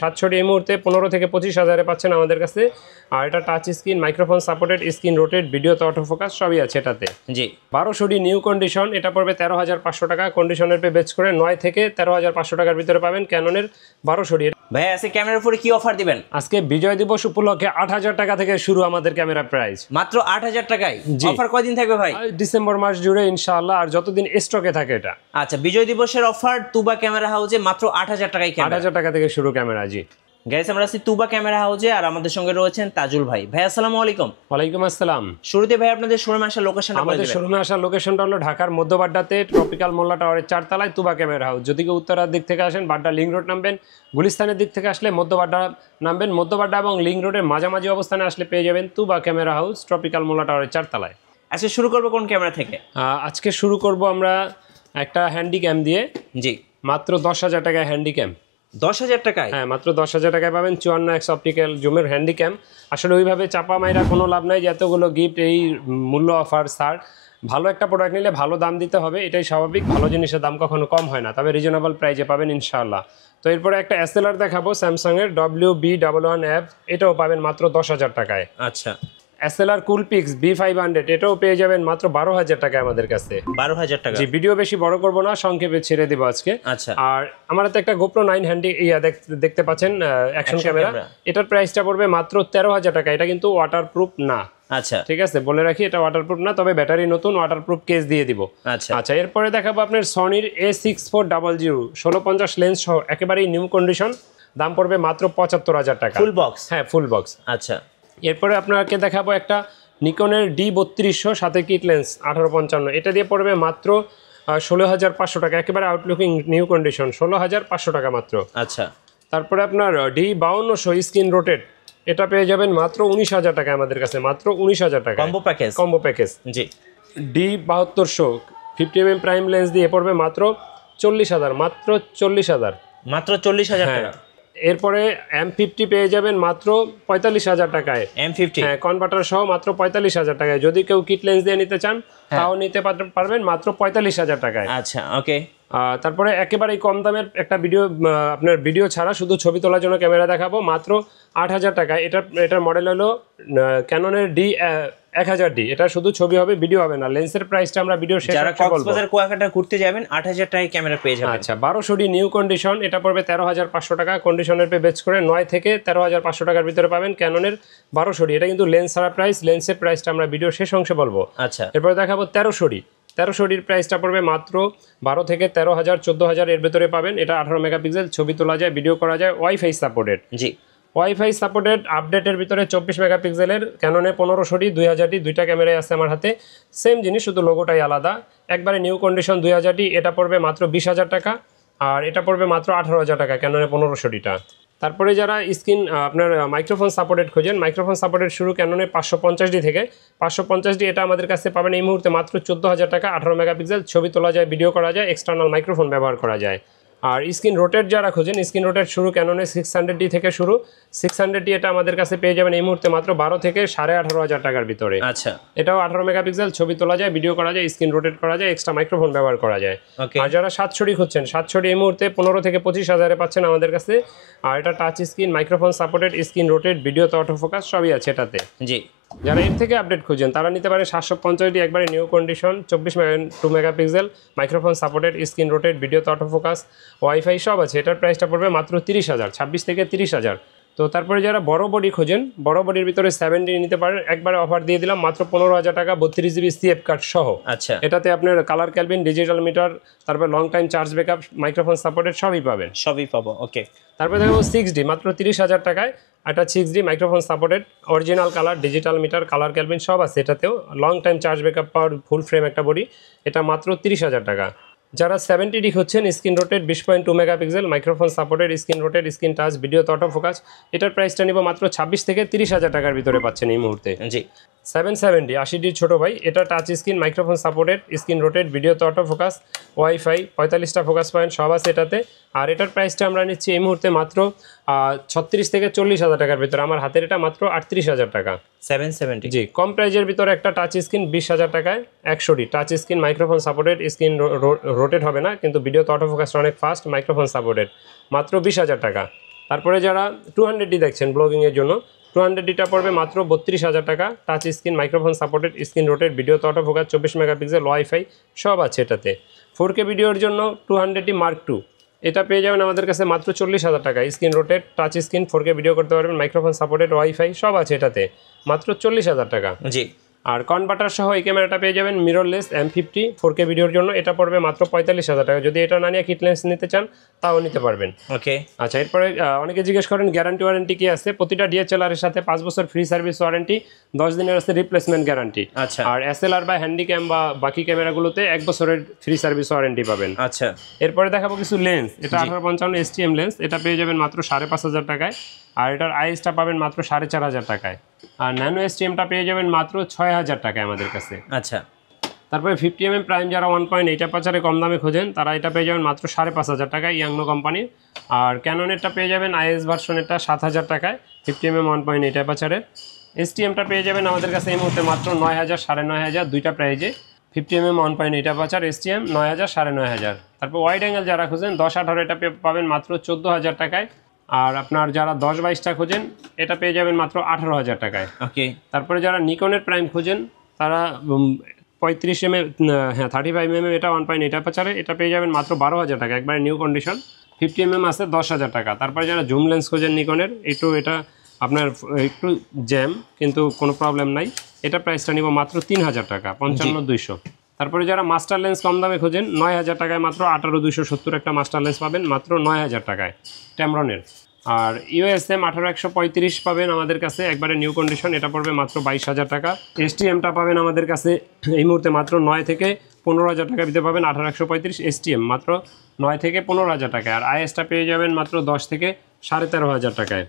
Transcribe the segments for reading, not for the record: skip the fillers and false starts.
700 এই মুহূর্তে 15 থেকে 25,000 পাচ্ছেন আমাদের কাছে। আর এটা touch screen, microphone supported, screen rotate, ভিডিওতে অটো ফোকাস সবই আছে এটাতে। জি 1200 নিউ কন্ডিশন, এটা পড়বে 13,500 টাকা। কন্ডিশনের পে বেচ করে 9 থেকে 13,500 টাকার ভিতরে পাবেন ক্যাননের 1200। ভাই আজকে ক্যামেরার উপরে কি অফার দিবেন? আজকে বিজয় দিবস উপলক্ষে 8,000 টাকা থেকে শুরু আমাদের ক্যামেরা প্রাইস, মাত্র 8,000 টাকায়। অফার কয়দিন থাকবে ভাই? ডিসেম্বর মাস জুড়ে ইনশাআল্লাহ, আর যতদিন স্টকে থাকে এটা। আচ্ছা, বিজয় দিবসের অফার তুবা ক্যামেরা হাউসে মাত্র 8,000 টাকায় ক্যামেরা। 8,000 টাকা থেকে শুরু ক্যামেরা। জি গাইস, আমরা আছি তুবা ক্যামেরা হাউসে, আর আমাদের সঙ্গে রয়েছেন তাজুল ভাই। ভাই আসসালামু আলাইকুম। ওয়ালাইকুম আসসালাম। শুরুতে ভাই আপনাদের শোরুমে আসার লোকেশনটা বলে আমাদের দিবেন। শোরুমে আসার লোকেশনটা হলো ঢাকার মধ্যবাড্ডাতে ট্রপিক্যাল মোল্লা টাওয়ারের 4 তলায় তুবা ক্যামেরা হাউস। যদি কেউ উত্তরার দিক থেকে আসেন বাড্ডা লিংক রোড নামবেন, গুলিস্তানের দিক থেকে আসলে মধ্যবাড্ডা নামবেন, মধ্যবাড্ডা এবং লিংক রোডের মাঝামাঝি অবস্থানে আসলে পেয়ে যাবেন তুবা ক্যামেরা হাউস ট্রপিক্যাল মোল্লা টাওয়ারের 4 তলায়। আজকে শুরু করবো কোন ক্যামেরা থেকে? আজকে শুরু করব আমরা একটা হ্যান্ডিক্যাম দিয়ে। জি মাত্র 10,000 টাকায় হ্যান্ডিক্যাম। 10,000 টাকায়? হ্যাঁ, মাত্র 10,000 টাকায় পাবেন 54x অপটিক্যাল জুমের হ্যান্ডিক্যাম। আসলে ওইভাবে চাপা মাইরা কোনো লাভ নাই যে এতগুলো গিফট, এই মূল্য অফার ছাড়। ভালো একটা প্রোডাক্ট নিলে ভালো দাম দিতে হবে, এটাই স্বাভাবিক। ভালো জিনিসের দাম কখনো কম হয় না, তবে রিজনেবল প্রাইসে পাবেন ইনশাআল্লাহ। তো এরপরে একটা SLR দেখাবো স্যামসাংয়ের WB11F, এটাও পাবেন মাত্র 10,000 টাকায়। আচ্ছা, SLR কুলপিক্স B500, এটাও পেয়ে যাবেন মাত্র 12,000 টাকায় আমাদের কাছে। 12,000 টাকা। জি, ভিডিও বেশি বড় করব না, সংক্ষেপে ছেড়ে দেবো আজকে। আচ্ছা, আর আমার হাতে একটা GoPro 9 হ্যান্ডি দেখতে পাচ্ছেন, অ্যাকশন ক্যামেরা। এটার প্রাইসটা পড়বে মাত্র 13,000 টাকা। এটা কিন্তু ওয়াটারপ্রুফ না। আচ্ছা ঠিক আছে, বলে রাখি এটা ওয়াটারপ্রুফ না, তবে ব্যাটারি নতুন, ওয়াটারপ্রুফ কেস দিয়ে দিব। আচ্ছা আচ্ছা, এরপরে দেখাবো আপনার সনির A6400 1650 লেন্স সহ একেবারেই নিউ কন্ডিশন। দাম পড়বে মাত্র 75,000 টাকা। Full box? হ্যাঁ, ফুল বক্স। আচ্ছা, এরপরে আপনাকে দেখাবো একটা নিকনের D3200 সাথে কিট লেন্স 1850, এটা দিয়ে পড়বে মাত্র 16,500 টাকা। একেবারে আউটলুকিং নিউ কন্ডিশন, 16,500 টাকা মাত্র। আচ্ছা, তারপরে আপনার D5200 স্ক্রিন রোটেট, এটা পেয়ে যাবেন মাত্র 19,000 টাকা আমাদের কাছে, মাত্র 19,000 টাকা কম্বো প্যাকেজ। Combo package. জি, D7200 50mm প্রাইম লেন্স দিয়ে পড়বে মাত্র 40,000, মাত্র 40,000। মাত্র 40,000 টাকা। এরপরে M50 পেয়ে যাবেন মাত্র 45,000 টাকায়। M50? হ্যাঁ, কনভার্টার সহ মাত্র 45,000 টাকায়। যদি কেউ কিট লেন্স দিয়ে নিতে চান তাও নিতে পারবেন মাত্র 45,000 টাকায়। আচ্ছা, ওকে। তারপরে একেবারেই কম দামের একটা ভিডিও, আপনার ভিডিও ছাড়া শুধু ছবি তোলার জন্য ক্যামেরা দেখাবো মাত্র 8,000 টাকায়। এটার মডেল হলো ক্যাননের D1000D। এটা শুধু ছবি হবে, ভিডিও হবে না। লেন্সের প্রাইসটা আমরা ভিডিও শেষে যারা কক্সবাজার কুয়াকাটা ঘুরতে যাবেন 8,000 টাকায় ক্যামেরা পেয়ে যাবেন। আচ্ছা, 1200D নিউ কন্ডিশন, এটা পড়বে 13,500 টাকা। কন্ডিশনের পে বেচ করে 9 থেকে 13,500 টাকার ভিতরে পাবেন ক্যাননের 1200D। এটা কিন্তু লেন্স ছাড়া প্রাইস, লেন্সের প্রাইসটা আমরা ভিডিও শেষ অংশে বলবো। আচ্ছা, এরপরে দেখাবো 1300Dর প্রাইসটা পড়বে মাত্র 12 থেকে 13,000 14,000 এর ভিতরে পাবেন। এটা 18 মেগাপিক্সেল, ছবি তোলা যায়, ভিডিও করা যায়, ওয়াইফাই সাপোর্টেড। জি, ওয়াইফাই সাপোর্টেড, আপডেটের ভিতরে 24 মেগাপিক্সেলের ক্যাননে 1500D 2000D, দুইটা ক্যামেরাই আছে আমার হাতে। সেম জিনিস, শুধু লোগোটাই আলাদা। একবারে নিউ কন্ডিশন 2000D, এটা পড়বে মাত্র 20,000 টাকা। আর এটা পড়বে মাত্র 18,000 টাকা ক্যাননে 1500Dটা। তারপরে যারা স্ক্রিন আপনার মাইক্রোফোন সাপোর্টেড খোঁজেন, মাইক্রোফোন সাপোর্টেড শুরু ক্যাননে 550D থেকে। 550D এটা আমাদের কাছে পাবেন এই মুহূর্তে মাত্র 14,000 টাকা। 18 মেগাপিক্সেল, ছবি তোলা যায়, ভিডিও করা যায়, এক্সটার্নাল মাইক্রোফোন ব্যবহার করা যায়। আর স্ক্রিন রোটেট যারা খোঁজেন, স্ক্রিন রোটেট শুরু ক্যাননে 600D থেকে শুরু। 600D এটা আমাদের কাছে পেয়ে যাবেন এই মুহূর্তে মাত্র 12 থেকে 18,500 টাকার ভিতরে। আচ্ছা, এটাও 18 মেগাপিক্সেল, ছবি তোলা যায়, ভিডিও করা যায়, স্ক্রিন রোটেট করা যায়, এক্সট্রা মাইক্রোফোন ব্যবহার করা যায়। ওকে। আর যারা 700D খুঁজছেন, 700D এই মুহূর্তে 15 থেকে 25,000 পাচ্ছেন আমাদের কাছে। আর এটা touch screen, microphone supported, screen rotate, ভিডিওতে অটো ফোকাস সবই আছে এটাতে। জি, যারা এর থেকে আপডেট খুঁজেন তারা নিতে পারে 750D, একবারে new condition, 2 megapixel, microphone supported, screen rotate, ভিডিওতে অটো ফোকাস, ওয়াইফাই সব আছে। এটার প্রাইসটা পড়বে মাত্র 30,000, 26 থেকে 30,000। তো তারপরে যারা বড় বডি খোঁজেন, বড় বডির ভিতরে 7D নিতে পারেন। একবারে অফার দিয়ে দিলাম মাত্র 15,000 টাকা, 32GB CF কার্ড সহ। আচ্ছা, এটাতে আপনার কালার ক্যালভিন, ডিজিটাল মিটার, তারপর long time charge backup, microphone supported সবই পাবেন। সবই পাবো। ওকে। তারপরে দেখো 6D মাত্র 30,000 টাকায়। একটা 6D microphone supported, original colour, digital meter, colour kelvin সব আছে এটাতেও। Long time charge backup power, full frame একটা বডি, এটা মাত্র 30,000 টাকা। যারা 70D হচ্ছেন, screen rotate, 20.2 megapixel, microphone supported, screen rotate, screen touch, ভিডিওতে অটো ফোকাস, এটার প্রাইসটা নিব মাত্র 26 থেকে 30,000 টাকার ভিতরে পাচ্ছেন এই মুহূর্তে। জি, 770 80D ছোটো ভাই, এটা touch screen, microphone supported, screen rotate, ভিডিওতে অটো ফোকাস, ওয়াইফাই, 45টা ফোকাস পয়েন্ট সব আছে এটাতে। আর এটার প্রাইসটা আমরা নিচ্ছি এই মুহূর্তে মাত্র 36 থেকে 40,000 টাকার ভিতরে। আমার হাতের এটা মাত্র 38,000 টাকা। 770? জি, কম প্রাইজের ভিতরে একটা টাচ স্ক্রিন 20,000 টাকায় 100D touch screen, microphone supported, screen rotate হবে না কিন্তু ভিডিওতে অটো ফোকাসটা অনেক ফাস্ট, মাইক্রোফোন সাপোর্টেড, মাত্র 20,000 টাকা। তারপরে যারা 200D দেখছেন ব্লগিংয়ের জন্য, 200Dটা পড়বে মাত্র 32,000 টাকা। Touch screen, microphone supported, screen rotate, video তো অটো ফোকাস, 24 মেগাপিক্সেল, ওয়াইফাই সব আছে এটাতে। 4K ভিডিওর জন্য 200D Mark II এটা পেয়ে যাবেন আমাদের কাছে মাত্র 40,000 টাকা। Screen rotate, touch screen, 4K video করতে পারবেন, মাইক্রোফোন সাপোর্টেড, ওয়াইফাই সব আছে এটাতে, মাত্র 40,000 টাকা। জি। আর কনভার্টার সহ এই ক্যামেরাটা পেয়ে যাবেন মিররলেস M50 4K ভিডিওর জন্য, এটা পড়বে মাত্র 45,000 টাকা। যদি এটা না নিয়ে কিট লেন্স নিতে চান তাও নিতে পারবেন। ওকে। আচ্ছা, এরপরে অনেকে জিজ্ঞেস করেন গ্যারান্টি ওয়ারেন্টি কি আছে। প্রতিটা DSLR এর সাথে 5 বছর ফ্রি সার্ভিস ওয়ারেন্টি, 10 দিনের আছে রিপ্লেসমেন্ট গ্যারান্টি। আচ্ছা। আর SLR বা হ্যান্ডিক্যাম বা বাকি ক্যামেরাগুলোতে 1 বছরের ফ্রি সার্ভিস ওয়ারেন্টি পাবেন। আচ্ছা। এরপরে দেখাবো কিছু লেন্স। এটা 1855 STM লেন্স, এটা পেয়ে যাবেন মাত্র 5,500 টাকায়। আর এটার আইএসটা পাবেন মাত্র 4,500 টাকায়। আর ন্যানো STMটা পেয়ে যাবেন মাত্র 6,000 টাকায় আমাদের কাছে। আচ্ছা। তারপরে 50mm প্রাইম যারা 1.8 অ্যাপারচারে কম দামে খোঁজেন তারা এটা পেয়ে যাবেন মাত্র 5,500 টাকায়, ইয়াংনো কোম্পানির। আর ক্যাননেরটা পেয়ে যাবেন IS ভার্সনেরটা 7,000 টাকায় 50mm 1.8 অ্যাপারচারে। STMটা পেয়ে যাবেন আমাদের কাছে এই মুহূর্তে মাত্র 9,000 9,500 দুইটা প্রাইজে। 50mm 1.8 aperture STM 9,000 9,500। তারপর ওয়াইড অ্যাঙ্গেল যারা খোঁজেন 10-18 এটা পাবেন মাত্র 14,000 টাকায়। আর আপনার যারা 10-22টা খোঁজেন এটা পেয়ে যাবেন মাত্র 18,000 টাকায়। ওকে। তারপরে যারা নিকনের প্রাইম খোঁজেন তারা 35mm 35mm এটা 1.8 অ্যাপারচারে এটা পেয়ে যাবেন মাত্র 12,000 টাকা, একবারে নিউ কন্ডিশন। 50mm আছে 10,000 টাকা। তারপরে যারা জুম লেন্স খোঁজেন নিকনের, এটা আপনার একটু জ্যাম কিন্তু কোনো প্রবলেম নাই, এটা প্রাইসটা নিব মাত্র 3,000 টাকা, 55,200। তারপরে যারা মাস্টার লেন্স কম দামে খোঁজেন 9,000 টাকায় মাত্র 18,270 একটা মাস্টার লেন্স পাবেন মাত্র 9,000 টাকায় ট্যামরনের। আর USM 1835 পাবেন আমাদের কাছে, একবারে নিউ কন্ডিশন, এটা পড়বে মাত্র 22,000 টাকা। STMটা পাবেন আমাদের কাছে এই মুহূর্তে মাত্র 9 থেকে 15,000 টাকা দিতে পাবেন। 1835 STM মাত্র 9 থেকে 15,000 টাকায়। আর ISটা পেয়ে যাবেন মাত্র 10 থেকে 13,500 টাকায়।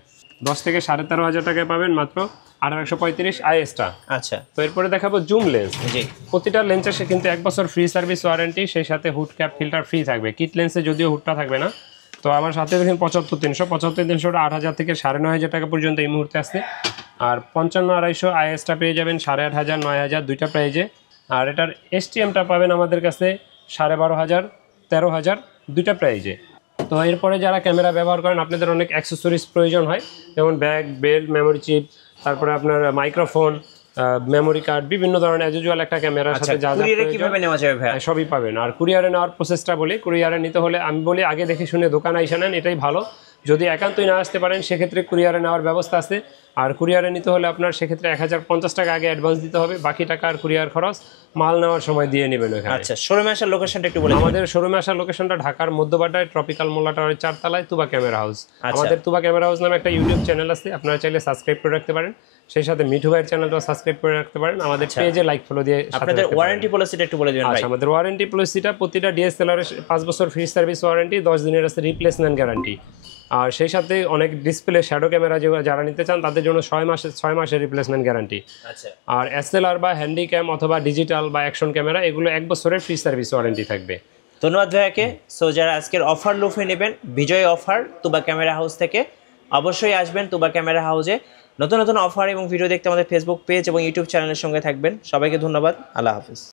10 থেকে 13,500 টাকায় পাবেন মাত্র 1835 ISটা। আচ্ছা। তো এরপরে দেখাবো জুম লেন্স। জি। প্রতিটা লেন্সের সে কিন্তু 1 বছর ফ্রি সার্ভিস ওয়ারেন্টি, সেই সাথে হুড ক্যাপ ফিল্টার ফ্রি থাকবে। কিট লেন্সে যদিও হুডটা থাকবে না। তো আমার সাথে দেখেন 75,300 8,000 থেকে 9,500 টাকা পর্যন্ত এই মুহূর্তে আসছে। আর 55,250 ISটা পেয়ে যাবেন 8,500 9,000 দুইটা প্রাইজে। আর এটার STMটা পাবেন আমাদের কাছে 12,500 13,000 দুইটা প্রাইজে। তো এরপরে যারা ক্যামেরা ব্যবহার করেন আপনাদের অনেক অ্যাক্সেসরিজ প্রয়োজন হয়, যেমন ব্যাগ, বেল্ট, মেমোরি চিপ, তারপরে আপনার মাইক্রোফোন, মেমোরি কার্ড, বিভিন্ন ধরনের অ্যাজ ইউজুয়াল একটা ক্যামেরার সাথে যা যা কুরিয়ারে প্রয়োজন কিভাবে নেওয়া যাবে ভাই? সবই পাবেন। আর কুরিয়ারে নেওয়ার প্রসেসটা বলি, কুরিয়ারে নিতে হলে আমি বলি আগে দেখে শুনে দোকানে এসে নেন, এটাই ভালো। যদি একান্তই না আসতে পারেন সেক্ষেত্রে কুরিয়ারে নেওয়ার ব্যবস্থা আছে। আর কুরিয়ারে নিতে হলে আপনার সেক্ষেত্রে 1,050 টাকা আগে অ্যাডভান্স দিতে হবে, বাকি টাকা আর কুরিয়ার খরচ মাল নেওয়ার সময় দিয়ে নেবেন ওখানে। আচ্ছা, শোরুমে আসার লোকেশনটা একটু বলে দিন। আমাদের শোরুমে আসার লোকেশনটা ঢাকার মধ্যবাড্ডায় ট্রপিক্যাল মোল্লা টাওয়ারের 4 তলায় তুবা ক্যামেরা হাউস। আমাদের তুবা ক্যামেরা হাউস নামে একটা ইউটিউব চ্যানেল আছে, আপনারা চাইলে সাবস্ক্রাইব করে রাখতে পারেন। সেই সাথে মিঠু ভাইয়ের চ্যানেলটাও সাবস্ক্রাইব করে রাখতে পারেন। আমাদের পেজে লাইক ফলো দিয়ে আপনাদের ওয়ারেন্টি পলিসিটা একটু বলে দিবেন ভাই। আচ্ছা, আমাদের ওয়ারেন্টি পলিসিটা প্রতিটা DSLR এর 5 বছর ফ্রি সার্ভিস ওয়ারেন্টি, 10 দিনের আছে রিপ্লেসমেন্ট গ্যারান্টি। আর সেই সাথে অনেক ডিসপ্লে শ্যাডো ক্যামেরা যারা নিতে চান তাদের জন্য 6 মাসের রিপ্লেসমেন্ট গ্যারান্টি। আচ্ছা। আর SLR বা হ্যান্ডিক্যাম অথবা ডিজিটাল বা অ্যাকশন ক্যামেরা এগুলো 1 বছরের ফ্রি সার্ভিস ওয়ারেন্টি থাকবে। ধন্যবাদ ভাইয়াকে। সো যারা আজকের অফার লুফে নেবেন, বিজয় অফার তুবা ক্যামেরা হাউস থেকে, অবশ্যই আসবেন তুবা ক্যামেরা হাউসে। নতুন নতুন অফার এবং ভিডিও দেখতে আমাদের ফেসবুক পেজ এবং ইউটিউব চ্যানেলের সঙ্গে থাকবেন। সবাইকে ধন্যবাদ। আল্লাহ হাফিজ।